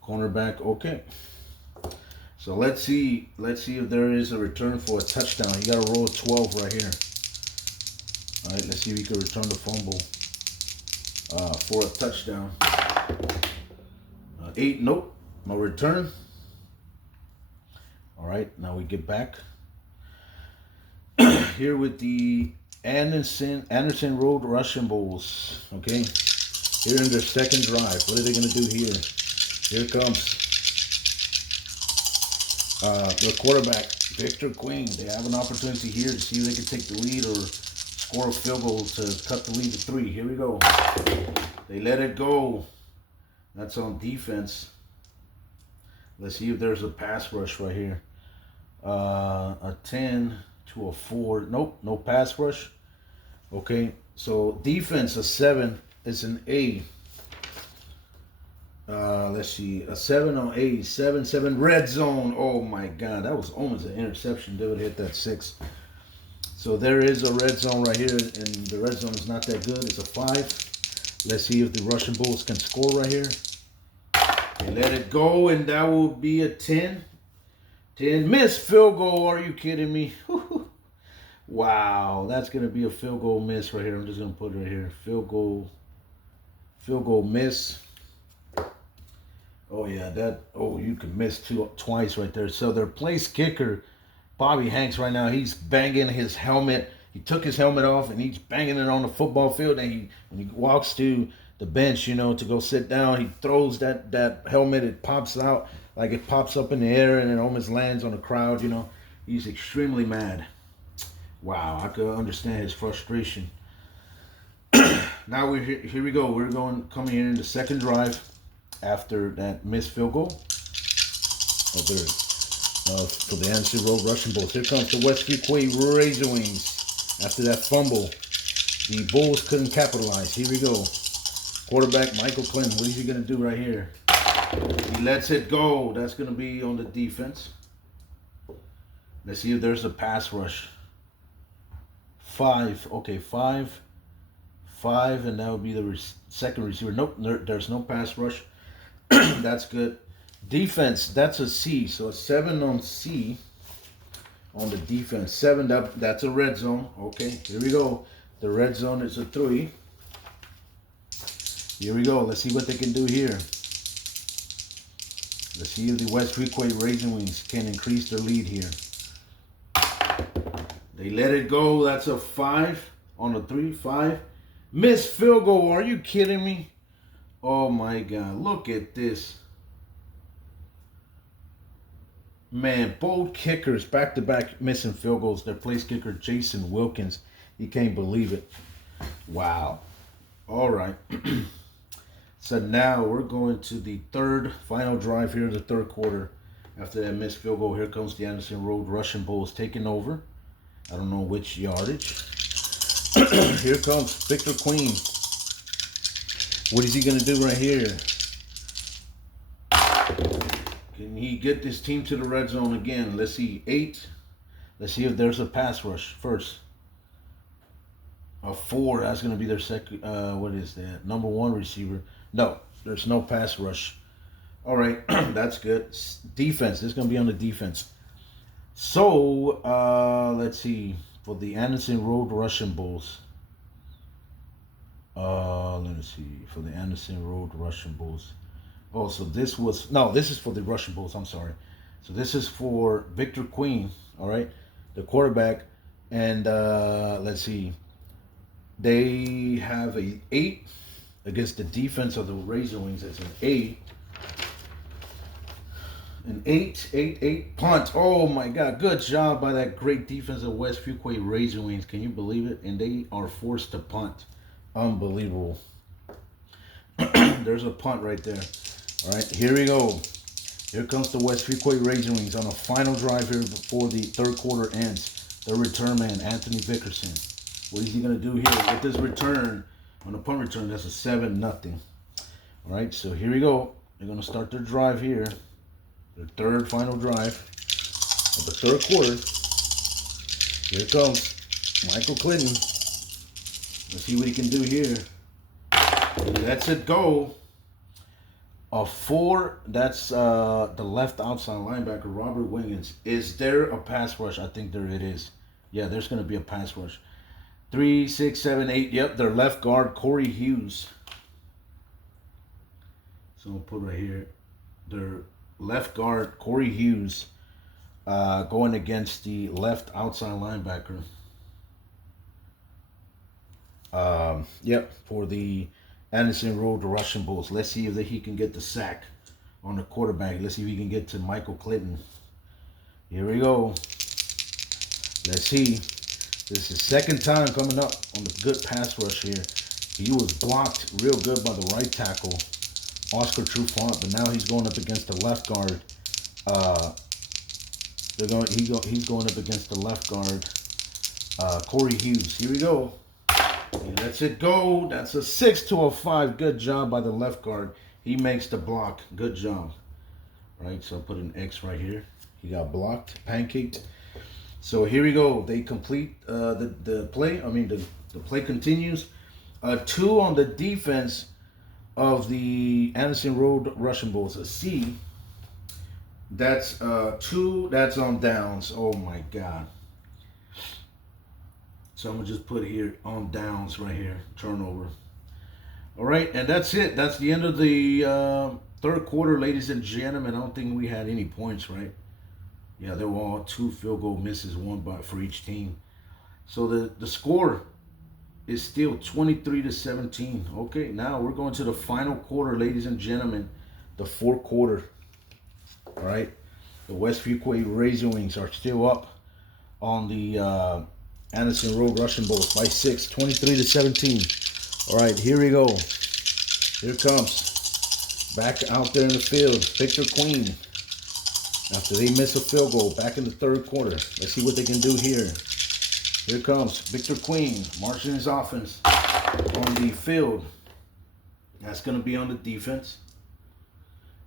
cornerback. Okay. So let's see if there is a return for a touchdown. You got to roll 12 right here. All right, let's see if we can return the fumble for a touchdown. 8, nope, no return. All right, now we get back here with the Anderson Road Russian Bulls. Okay, here in their second drive. What are they gonna do here? Here it comes. Their quarterback, Victor Queen. They have an opportunity here to see if they can take the lead or score a field goal to cut the lead to 3. Here we go. They let it go. That's on defense. Let's see if there's a pass rush right here. A 10 to a 4. Nope, no pass rush. Okay, so defense, a 7 is an A. Let's see, a 7 on A, 7 red zone. Oh my God, that was almost an interception. They would hit that 6. So there is a red zone right here, and the red zone is not that good. It's a 5. Let's see if the Russian Bulls can score right here. They let it go, and that will be a 10. 10 missed field goal. Are you kidding me? Wow, that's gonna be a field goal miss right here. I'm just gonna put it right here. Field goal miss. Oh yeah, you could miss twice right there. So their place kicker, Bobby Hanks, right now, he's banging his helmet. He took his helmet off and he's banging it on the football field. And when he walks to the bench, to go sit down, he throws that helmet. It pops out like it pops up in the air and it almost lands on the crowd. He's extremely mad. Wow, I could understand his frustration. Now here we go. We're coming here in the second drive. After that missed field goal, for the Anderson Road Russian Bulls. Here comes the West Fuquay Razor Wings. After that fumble, the Bulls couldn't capitalize. Here we go. Quarterback Michael Clem. What is he going to do right here? He lets it go. That's going to be on the defense. Let's see if there's a pass rush. 5. Okay, 5. 5, and that would be the second receiver. Nope, there's no pass rush. That's good. Defense, that's a C. So a 7 on C on the defense. 7, that's a red zone. Okay, here we go. The red zone is a 3. Here we go. Let's see what they can do here. Let's see if the West Fuquay Razor Wings can increase their lead here. They let it go. That's a 5 on the 3. 5. Missed field goal. Are you kidding me? Oh my God. Look at this. Man, both kickers back-to-back missing field goals. Their place kicker, Jason Wilkins. He can't believe it. Wow. All right. So now we're going to the third final drive here in the third quarter. After that missed field goal, here comes the Anderson Road Russian Bulls taking over. I don't know which yardage. Here comes Victor Queen. What is he going to do right here? Can he get this team to the red zone again? Let's see. 8. Let's see if there's a pass rush first. A 4. That's going to be their second. What is that? Number 1 receiver. No, there's no pass rush. All right. That's good. Defense. This is going to be on the defense. So, let's see. For the Anderson Road Russian Bulls. Let me see. For the Anderson Road Russian Bulls. Oh, so this is for the Russian Bulls. I'm sorry. So this is for Victor Queen. All right. The quarterback. And let's see. They have a 8 against the defense of the Razor Wings. It's an 8. An 8 punt. Oh my God. Good job by that great defense of West Fuquay Razor Wings. Can you believe it? And they are forced to punt. Unbelievable. There's a punt right there. All right, here we go. Here comes the West Fuquay Razor Wings on a final drive here before the third quarter ends. Their return man, Anthony Vickerson. What is he going to do here with this return? On the punt return, that's a 7-0. All right, so here we go. They're going to start their drive here. Their third final drive. of the third quarter. Here comes Michael Clinton. Let's see what he can do here. That's it, go. A 4, that's the left outside linebacker, Robert Wiggins. Is there a pass rush? I think there it is. Yeah, there's going to be a pass rush. 3, 6, 7, 8. Yep, their left guard, Corey Hughes. So I'll put right here. Their left guard, Corey Hughes, going against the left outside linebacker. Yep, for the Anderson Road Russian Bulls. Let's see if he can get the sack on the quarterback. Let's see if he can get to Michael Clinton. Here we go. Let's see. This is second time coming up on the good pass rush here. He was blocked real good by the right tackle, Oscar Trufant, but now he's going up against the left guard. He's going up against the left guard, Corey Hughes. Here we go. He lets it go. That's a 6 to a 5. Good job by the left guard. He makes the block. Good job. Right, so I'll put an X right here. He got blocked, pancaked. So here we go. They complete the play. I mean, the play continues. 2 on the defense of the Anderson Road Russian Bulls. A C. That's 2. That's on downs. Oh my God. So I'm going to just put here on downs right here. Turnover. All right, and that's it. That's the end of the third quarter, ladies and gentlemen. I don't think we had any points, right? Yeah, there were all 2 field goal misses, 1 for each team. So the score is still 23 to 17. Okay, now we're going to the final quarter, ladies and gentlemen. The fourth quarter. All right. The West Fuquay Razor Wings are still up on the Anderson Road Russian Bulls by 6, 23 to 17. All right, here we go. Here comes. Back out there in the field, Victor Queen. After they miss a field goal, back in the third quarter. Let's see what they can do here. Here comes Victor Queen, marching his offense on the field. That's going to be on the defense.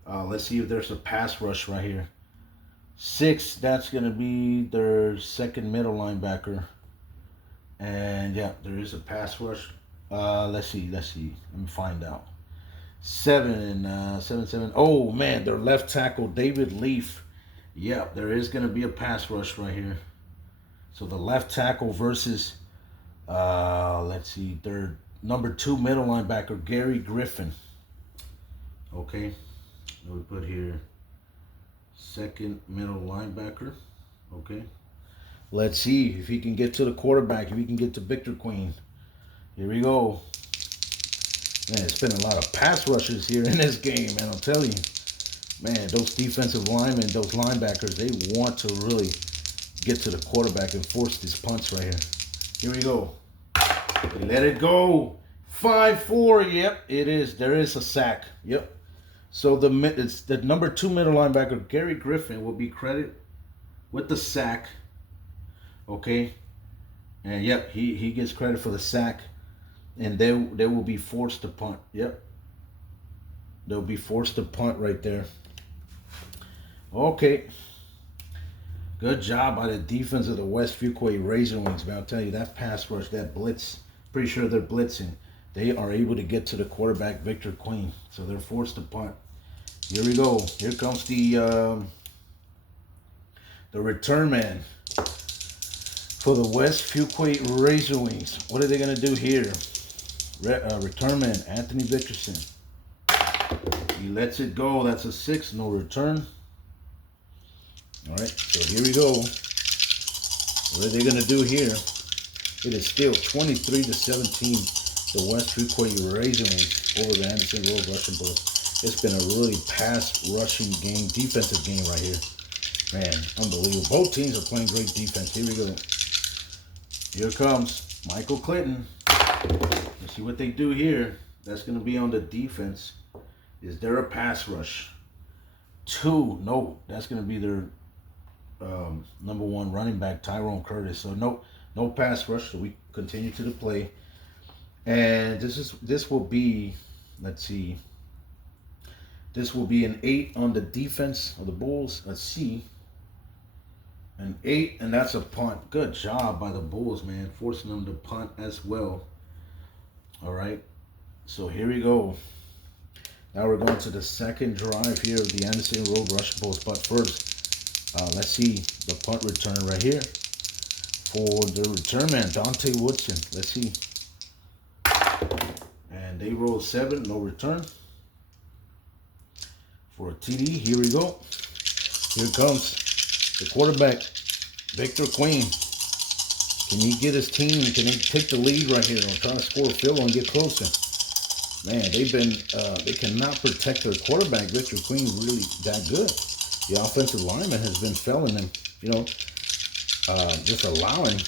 Let's see if there's a pass rush right here. 6, that's going to be their second middle linebacker. And yeah, there is a pass rush. Let's see. Let me find out. 7. Oh man, their left tackle, David Leaf. Yeah, there is going to be a pass rush right here. So the left tackle versus, let's see, their number 2 middle linebacker, Gary Griffin. Okay, we put here second middle linebacker. Okay. Let's see if he can get to the quarterback, if he can get to Victor Queen. Here we go. Man, it's been a lot of pass rushes here in this game, man. I'm telling you. Man, those defensive linemen, those linebackers, they want to really get to the quarterback and force this punch right here. Here we go. They let it go. 5-4. Yep, it is. There is a sack. Yep. So it's the number 2 middle linebacker, Gary Griffin, will be credited with the sack. Okay, and yep, he gets credit for the sack, and they will be forced to punt. Yep, they'll be forced to punt right there. Okay, good job by the defense of the West Fuquay Razor Wings, man. I'll tell you, that pass rush, that blitz, pretty sure they're blitzing. They are able to get to the quarterback, Victor Queen, so they're forced to punt. Here we go. Here comes the return man for the West Fuquay Razor Wings. What are they going to do here? Return man, Anthony Vickerson. He lets it go. That's a 6, no return. All right, so here we go. What are they going to do here? It is still 23 to 17. The West Fuquay Razor Wings over the Anderson Road Russian Bulls. It's been a really pass rushing game, defensive game right here. Man, unbelievable. Both teams are playing great defense. Here we go. Here comes Michael Clinton. Let's see what they do here. That's going to be on the defense. Is there a pass rush? 2. No. That's going to be their number 1 running back, Tyrone Curtis. So no pass rush. So we continue to the play. And this will be, let's see. This will be an 8 on the defense of the Bulls. Let's see. An 8, and that's a punt. Good job by the Bulls, man. Forcing them to punt as well. All right. So here we go. Now we're going to the second drive here of the Anderson Road Rush Bulls. But first, let's see the punt return right here for the return man, Dante Woodson. Let's see. And they roll 7, no return. For a TD, here we go. Here comes the quarterback, Victor Queen. Can he get his team? Can they take the lead right here? I'm trying to score a field goal and get closer. Man, they cannot protect their quarterback, Victor Queen, really that good. The offensive lineman has been failing them, just allowing,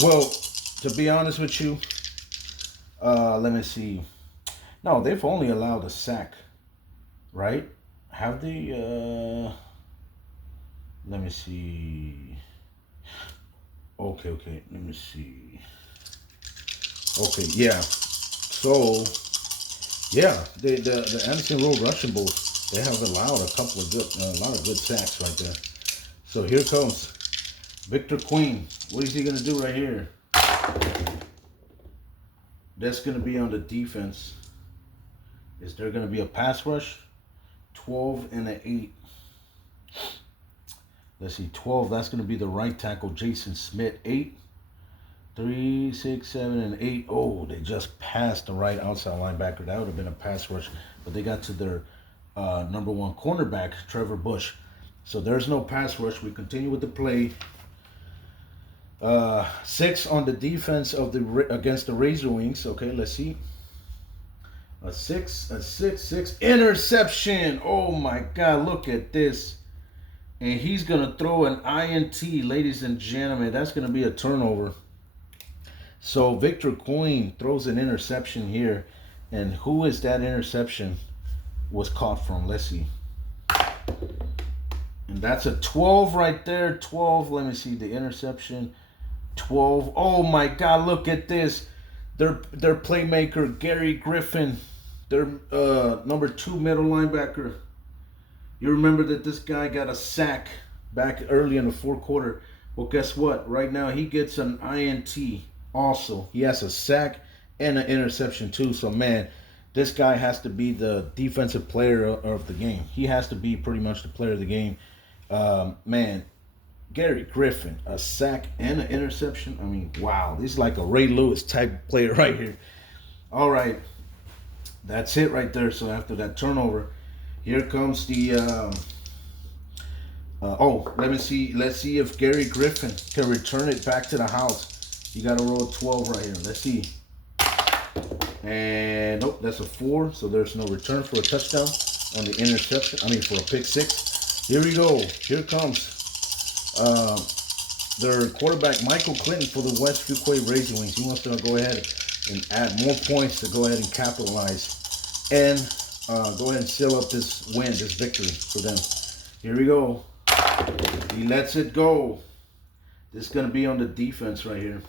well, to be honest with you, let me see. No, they've only allowed a sack, right? Have they, let me see. Okay, let me see. Okay, yeah. So, yeah, the Anderson Road Rushing Bulls, they have allowed a lot of good sacks right there. So here comes Victor Queen. What is he gonna do right here? That's gonna be on the defense. Is there gonna be a pass rush? 12 and an 8. Let's see, 12. That's gonna be the right tackle, Jason Smith. 8. 3, 6, 7, and 8. Oh, they just passed the right outside linebacker. That would have been a pass rush, but they got to their number 1 cornerback, Trevor Bush. So there's no pass rush. We continue with the play. 6 on the defense against the Razor Wings. Okay, let's see. A 6. Interception. Oh my God, look at this. And he's going to throw an INT, ladies and gentlemen. That's going to be a turnover. So Victor Queen throws an interception here. And who is that interception was caught from? Let's see. And that's a 12 right there. 12. Let me see the interception. 12. Oh my God, look at this. Their playmaker, Gary Griffin. Their number 2 middle linebacker. You remember that this guy got a sack back early in the 4th quarter. Well, guess what? Right now he gets an INT. Also, he has a sack and an interception too. So, man, this guy has to be the defensive player of the game. He has to be pretty much the player of the game. Man, Gary Griffin, a sack and an interception. I mean, wow. This is like a Ray Lewis type player right here. All right. That's it right there. So, after that turnover, here comes the... let's see if Gary Griffin can return it back to the house. You got to roll 12 right here. Let's see. And nope, that's a 4. So there's no return for a touchdown on the interception. For a pick 6. Here we go. Here comes their quarterback, Michael Clinton, for the West Fuquay Razor Wings. He wants to go ahead and add more points to go ahead and capitalize and go ahead and seal up this win, this victory for them. Here we go. He lets it go. This is going to be on the defense right here.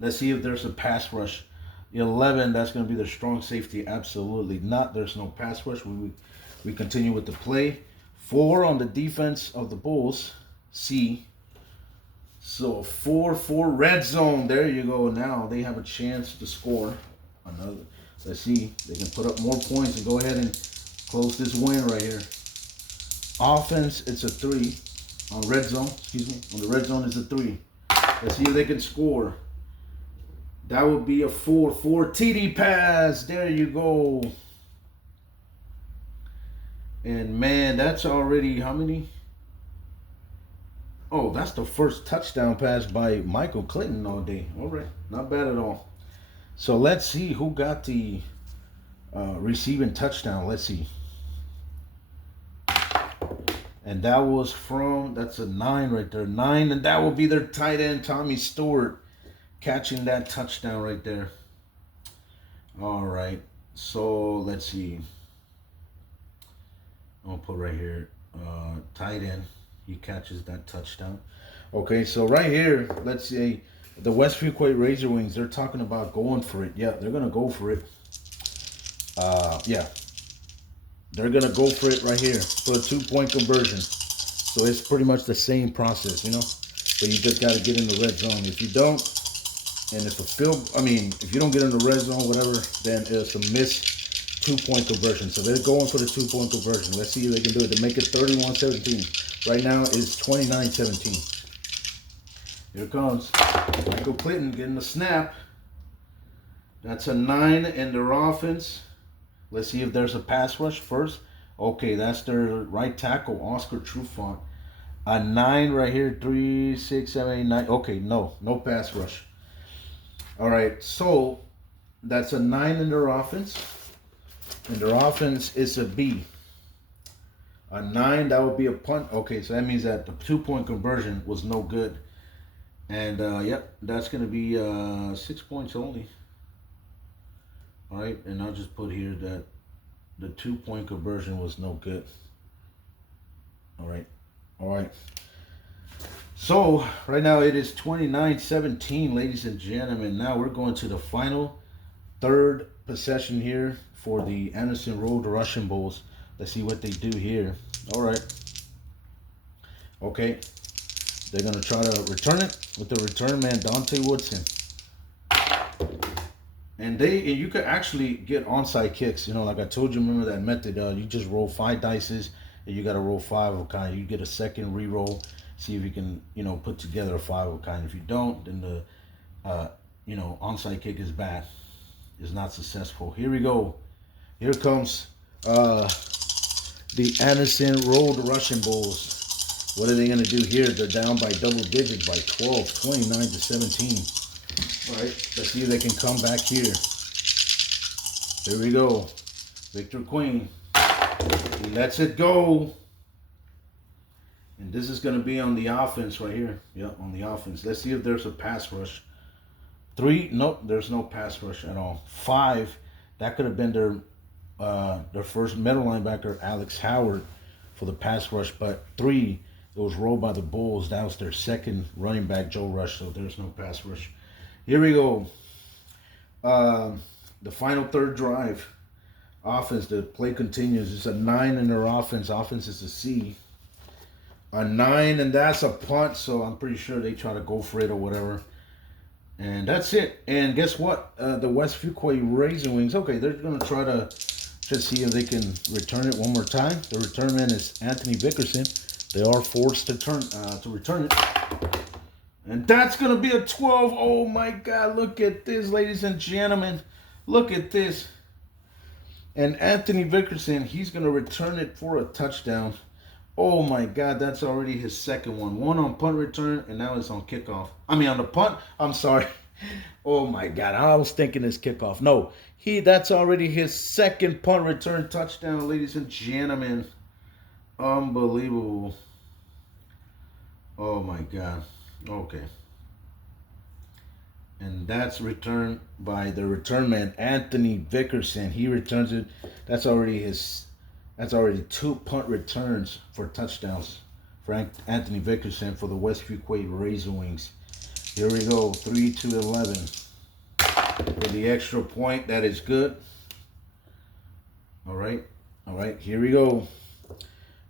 Let's see if there's a pass rush. 11, that's going to be their strong safety. Absolutely not. There's no pass rush. We continue with the play. 4 on the defense of the Bulls. C. So 4 red zone. There you go. Now they have a chance to score another. Let's see. They can put up more points and go ahead and close this win right here. Offense, it's a 3. On red zone, on the red zone is a 3. Let's see if they can score. That would be a 4 TD pass. There you go. And man, that's already how many? Oh, that's the first touchdown pass by Michael Clinton all day. All right, not bad at all. So let's see who got the receiving touchdown. Let's see. And that was that's a 9 right there. 9, and that will be their tight end, Tommy Stewart, catching that touchdown right there. All right. So let's see. I'll put right here, tight end. He catches that touchdown. Okay, so right here, let's see. The West Fuquay Razor Wings, they're talking about going for it. Yeah, they're going to go for it. Yeah. they're gonna go for it right here for a 2-point conversion. So it's pretty much the same process, you know. But you just gotta get in the red zone. If you don't, and if a field, I mean, if you don't get in the red zone, whatever, then it's a missed 2-point conversion. So they're going for the 2-point conversion. Let's see if they can do it. They make it 31-17. Right now it's 29-17. Here it comes. Michael Clinton getting the snap. That's a 9 in their offense. Let's see if there's a pass rush first. Okay, that's their right tackle, Oscar Trufant. A 9 right here, 3, 6, 7, 8, 9. Okay, no pass rush. All right, so that's a 9 in their offense. And their offense is a B. A 9, that would be a punt. Okay, so that means that the 2-point conversion was no good. And, yep, that's going to be 6 points only. All right, and I'll just put here that the 2-point conversion was no good. All right. So, right now it is 29-17, ladies and gentlemen. Now we're going to the final third possession here for the Anderson Road Russian Bulls. Let's see what they do here. All right. Okay. They're going to try to return it with the return man, Dante Woodson. And you could actually get onside kicks. You know, like I told you, remember that method? You just roll 5 dices, and you got to roll 5 of a kind. You get a second re-roll, see if you can, you know, put together a 5 of a kind. If you don't, then the, you know, onside kick is bad. It's not successful. Here we go. Here comes the Anderson Road Russian Bulls. What are they going to do here? They're down by double digits by 12, 29-17. All right, let's see if they can come back here. Here we go. Victor Queen. He lets it go. And this is going to be on the offense right here. Yeah, on the offense. Let's see if there's a pass rush. 3, nope, there's no pass rush at all. 5, that could have been their first middle linebacker, Alex Howard, for the pass rush. But 3, it was rolled by the Bulls. That was their second running back, Joe Rush. So there's no pass rush. Here we go. The final third drive. Offense, the play continues. It's a 9 in their offense. Offense is a C. A 9, and that's a punt. So I'm pretty sure they try to go for it or whatever. And that's it. And guess what? The West Fuquay Razor Wings. Okay, they're going to try to just see if they can return it one more time. The return man is Anthony Vickerson. They are forced to return it. And that's going to be a 12. Oh, my God. Look at this, ladies and gentlemen. Look at this. And Anthony Vickerson, he's going to return it for a touchdown. Oh, my God. That's already his second one. One on punt return, and now it's on kickoff. I mean, on the punt. I'm sorry. Oh, my God. I was thinking it's kickoff. No, that's already his second punt return touchdown, ladies and gentlemen. Unbelievable. Oh, my God. Okay. And that's returned by the return man, Anthony Vickerson. He returns it. That's already 2 punt returns for touchdowns for Anthony Vickerson for the West Fuquay Razor Wings. Here we go, 3-11. For the extra point, that is good. All right, here we go.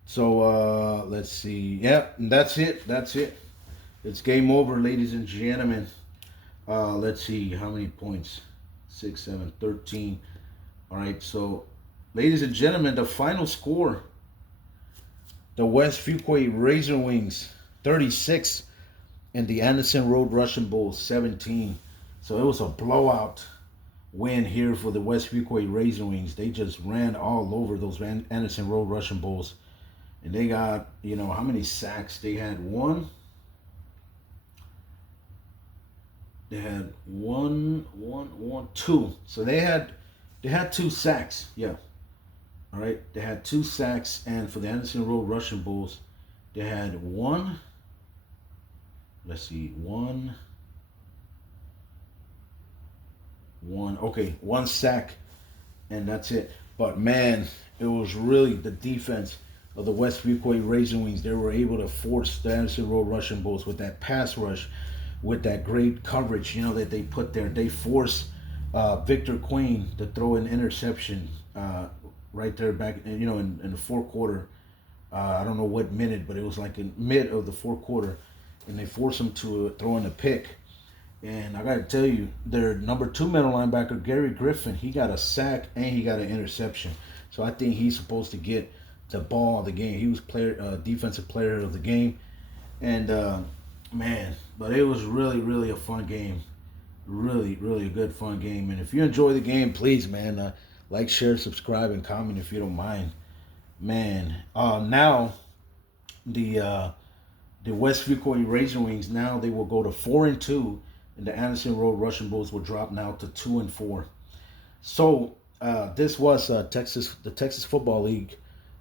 So let's see. Yep, that's it. It's game over, ladies and gentlemen. Let's see how many points. 6, 7, 13. All right, so ladies and gentlemen, the final score. The West Fuquay Razor Wings 36 and the Anderson Road Russian Bulls 17. So it was a blowout win here for the West Fuquay Razor Wings. They just ran all over those Anderson Road Russian Bulls. And they got, you know, how many sacks? They had one. They had two. So they had 2 sacks. Yeah. All right. They had 2 sacks. And for the Anderson Road Russian Bulls, they had 1. Let's see. 1. Okay. 1 sack. And that's it. But man, it was really the defense of the West Fuquay Razor Wings. They were able to force the Anderson Road Russian Bulls with that pass rush, with that great coverage, you know, that they put there. They forced Victor Queen to throw an interception right there back, in the fourth quarter. I don't know what minute, but it was like in mid of the fourth quarter, and they forced him to throw in a pick. And I got to tell you, their number 2 middle linebacker, Gary Griffin, he got a sack and he got an interception. So I think he's supposed to get the ball of the game. He was defensive player of the game. And, man, but it was really, really a fun game. Really, really a good, fun game. And if you enjoy the game, please, man, like, share, subscribe, and comment if you don't mind. Man, now the West Fuquay Razor Wings, now they will go to 4-2, and the Anderson Road Russian Bulls will drop now to 2-4. So this was the Texas Football League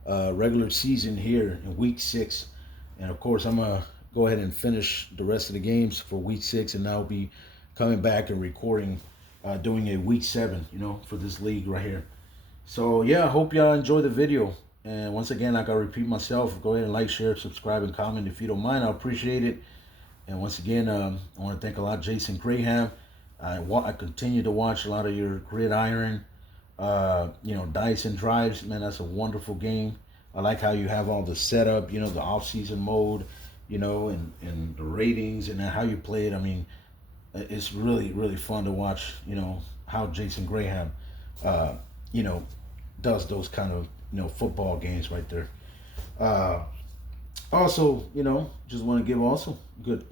regular season here in Week 6, and of course I'm gonna go ahead and finish the rest of the games for Week 6, and I'll be coming back and recording, doing a Week 7, for this league right here. So yeah, I hope y'all enjoy the video. And once again, like I repeat myself, go ahead and like, share, subscribe, and comment if you don't mind. I appreciate it. And once again, I want to thank a lot Jason Graham. I continue to watch a lot of your Gridiron, dice and drives. Man, that's a wonderful game. I like how you have all the setup, the off-season mode, and the ratings and how you play it. I mean, it's really, really fun to watch, how Jason Graham, does those kind of, football games right there. Also, just want to give also good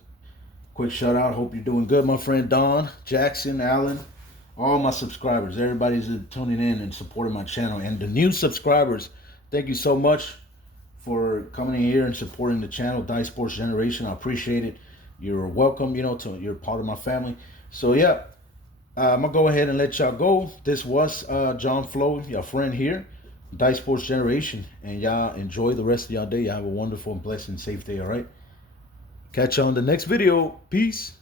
quick shout out. Hope you're doing good, my friend Don, Jackson, Allen, all my subscribers. Everybody's tuning in and supporting my channel. And the new subscribers, thank you so much for coming in here and supporting the channel, Dice Sports Generation. I appreciate it. You're welcome, you're part of my family. So yeah, I'm gonna go ahead and let y'all go. This was John Flo, your friend here, Dice Sports Generation, and y'all enjoy the rest of y'all day. Y'all have a wonderful and blessed and safe day. All right, catch you on the next video. Peace.